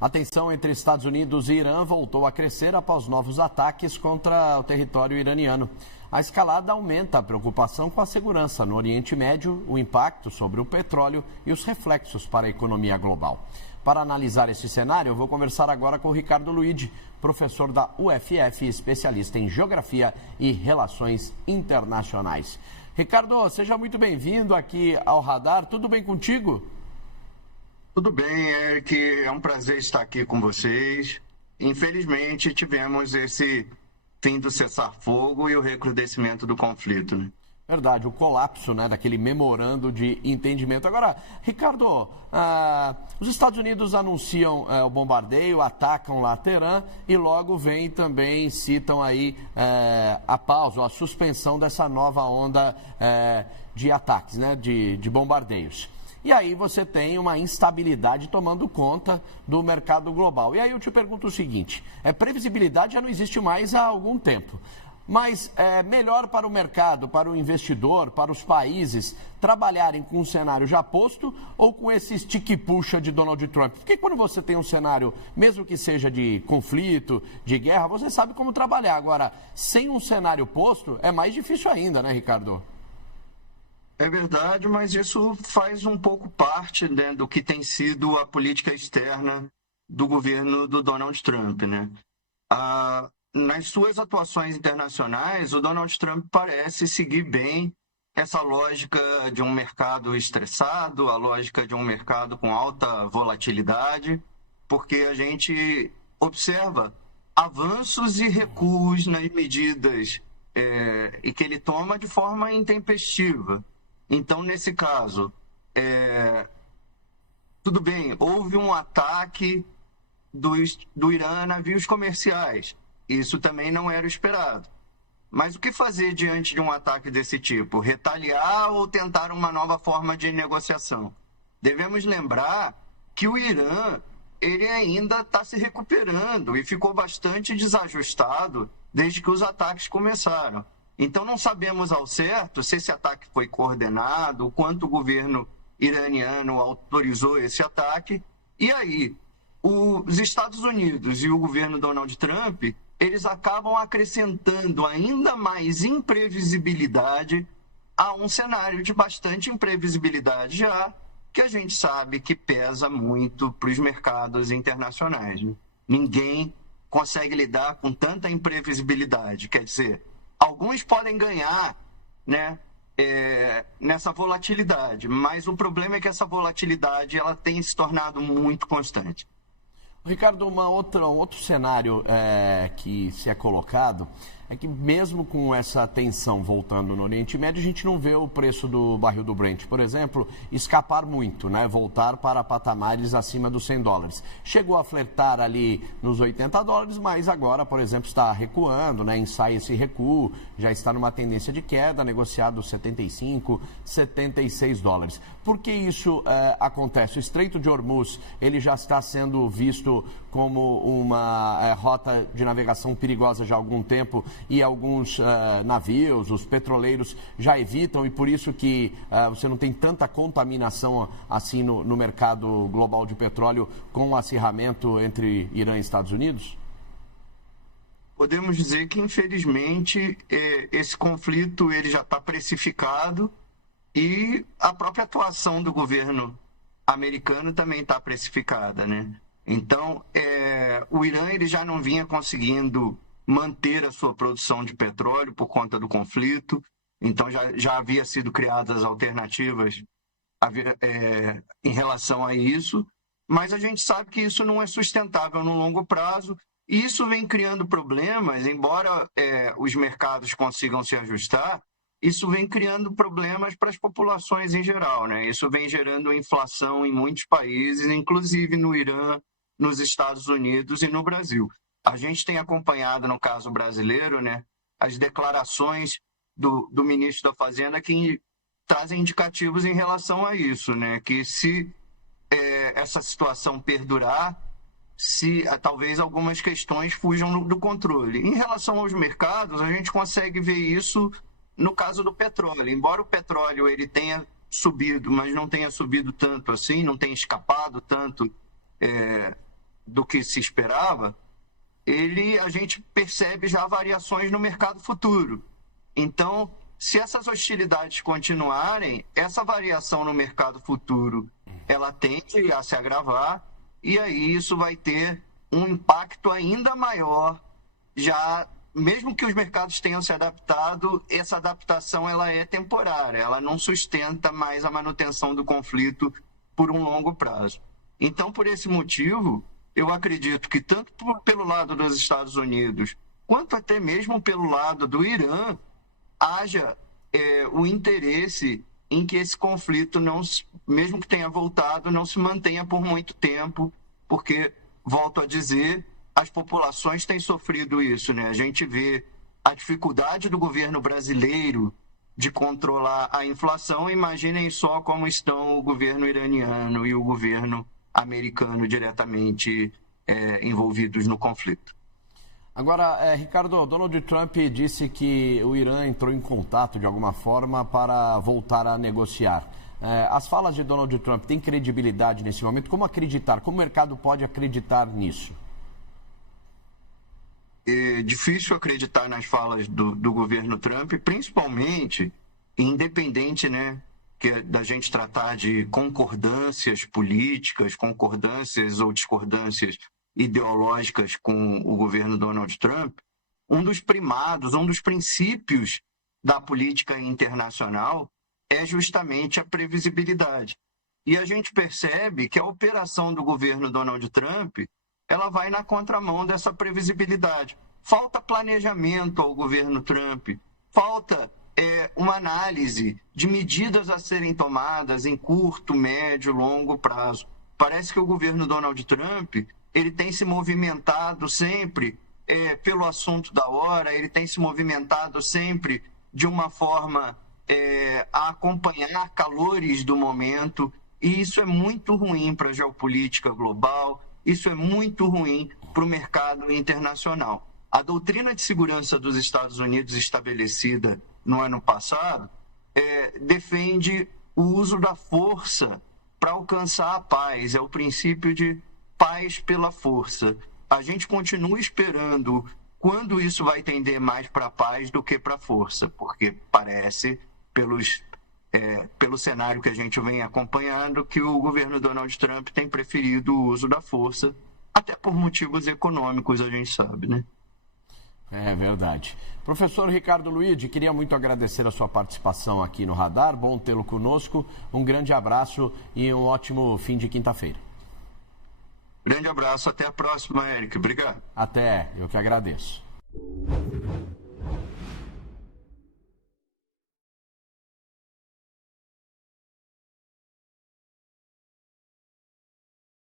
A tensão entre Estados Unidos e Irã voltou a crescer após novos ataques contra o território iraniano. A escalada aumenta a preocupação com a segurança no Oriente Médio, o impacto sobre o petróleo e os reflexos para a economia global. Para analisar esse cenário, eu vou conversar agora com o Ricardo Luigi, professor da UFF, especialista em Geografia e Relações Internacionais. Ricardo, seja muito bem-vindo aqui ao Radar. Tudo bem contigo? Tudo bem, Eric. É um prazer estar aqui com vocês. Infelizmente, tivemos esse fim do cessar-fogo e o recrudescimento do conflito, né? Verdade, o colapso, né, daquele memorando de entendimento. Agora, Ricardo, os Estados Unidos anunciam o bombardeio, atacam lá Teherã e logo vem também, citam aí a pausa, a suspensão dessa nova onda de ataques, né, de bombardeios. E aí você tem uma instabilidade tomando conta do mercado global. E aí eu te pergunto o seguinte, previsibilidade já não existe mais há algum tempo. Mas é melhor para o mercado, para o investidor, para os países trabalharem com um cenário já posto ou com esse stick-puxa de Donald Trump? Porque quando você tem um cenário, mesmo que seja de conflito, de guerra, você sabe como trabalhar. Agora, sem um cenário posto, é mais difícil ainda, né, Ricardo? É verdade, mas isso faz um pouco parte, né, do que tem sido a política externa do governo do Donald Trump, né? Nas suas atuações internacionais, o Donald Trump parece seguir bem essa lógica de um mercado estressado, a lógica de um mercado com alta volatilidade, porque a gente observa avanços e recuos nas medidas e que ele toma de forma intempestiva. Então, nesse caso, tudo bem, houve um ataque do Irã a navios comerciais. Isso também não era esperado. Mas o que fazer diante de um ataque desse tipo? Retaliar ou tentar uma nova forma de negociação? Devemos lembrar que o Irã ele ainda está se recuperando e ficou bastante desajustado desde que os ataques começaram. Então, não sabemos ao certo se esse ataque foi coordenado, o quanto o governo iraniano autorizou esse ataque. E aí, os Estados Unidos e o governo Donald Trump, eles acabam acrescentando ainda mais imprevisibilidade a um cenário de bastante imprevisibilidade já, que a gente sabe que pesa muito para os mercados internacionais, né? Ninguém consegue lidar com tanta imprevisibilidade. Quer dizer, alguns podem ganhar, né, nessa volatilidade, mas o problema é que essa volatilidade ela tem se tornado muito constante. Ricardo, um outro cenário que se é colocado é que mesmo com essa tensão voltando no Oriente Médio, a gente não vê o preço do barril do Brent, por exemplo, escapar muito, né? Voltar para patamares acima dos $100. Chegou a flertar ali nos $80, mas agora, por exemplo, está recuando, né? Ensaia esse recuo, já está numa tendência de queda, negociado $75, $76. Por que isso acontece? O Estreito de Hormuz, ele já está sendo visto como uma rota de navegação perigosa já há algum tempo e alguns navios, os petroleiros já evitam e por isso que você não tem tanta contaminação assim no mercado global de petróleo com o acirramento entre Irã e Estados Unidos? Podemos dizer que, infelizmente, esse conflito ele já está precificado e a própria atuação do governo americano também está precificada, né? Então, o Irã ele já não vinha conseguindo manter a sua produção de petróleo por conta do conflito, então já havia sido criadas alternativas em relação a isso, mas a gente sabe que isso não é sustentável no longo prazo, e isso vem criando problemas, embora os mercados consigam se ajustar, isso vem criando problemas para as populações em geral, né? Isso vem gerando inflação em muitos países, inclusive no Irã, nos Estados Unidos e no Brasil. A gente tem acompanhado, no caso brasileiro, né, as declarações do ministro da Fazenda que trazem indicativos em relação a isso, né, que se essa situação perdurar, talvez algumas questões fujam do controle. Em relação aos mercados, a gente consegue ver isso no caso do petróleo. Embora o petróleo ele tenha subido, mas não tenha subido tanto assim, não tenha escapado tanto do que se esperava, a gente percebe já variações no mercado futuro. Então, se essas hostilidades continuarem, essa variação no mercado futuro, ela tende a se agravar, e aí isso vai ter um impacto ainda maior, já mesmo que os mercados tenham se adaptado, essa adaptação ela é temporária, ela não sustenta mais a manutenção do conflito por um longo prazo. Então, por esse motivo, eu acredito que tanto pelo lado dos Estados Unidos, quanto até mesmo pelo lado do Irã, haja o interesse em que esse conflito, mesmo que tenha voltado, não se mantenha por muito tempo, porque, volto a dizer, as populações têm sofrido isso, né? A gente vê a dificuldade do governo brasileiro de controlar a inflação. Imaginem só como estão o governo iraniano e o governo americano diretamente envolvidos no conflito. Agora, Ricardo, Donald Trump disse que o Irã entrou em contato de alguma forma para voltar a negociar. As falas de Donald Trump têm credibilidade nesse momento? Como acreditar? Como o mercado pode acreditar nisso? É difícil acreditar nas falas do governo Trump, principalmente, independente, né, da gente tratar de concordâncias políticas, concordâncias ou discordâncias ideológicas com o governo Donald Trump. Um dos primados, um dos princípios da política internacional é justamente a previsibilidade. E a gente percebe que a operação do governo Donald Trump, ela vai na contramão dessa previsibilidade. Falta planejamento ao governo Trump, falta uma análise de medidas a serem tomadas em curto, médio, longo prazo. Parece que o governo Donald Trump ele tem se movimentado sempre pelo assunto da hora, ele tem se movimentado sempre de uma forma a acompanhar calores do momento, e isso é muito ruim para a geopolítica global, isso é muito ruim para o mercado internacional. A doutrina de segurança dos Estados Unidos estabelecida no ano passado defende o uso da força para alcançar a paz, é o princípio de paz pela força. A gente continua esperando quando isso vai tender mais para a paz do que para a força, porque parece, pelo cenário que a gente vem acompanhando, que o governo Donald Trump tem preferido o uso da força, até por motivos econômicos, a gente sabe, né? É verdade. Professor Ricardo Luigi, queria muito agradecer a sua participação aqui no Radar, bom tê-lo conosco, um grande abraço e um ótimo fim de quinta-feira. Grande abraço, até a próxima, Eric. Obrigado. Até, eu que agradeço.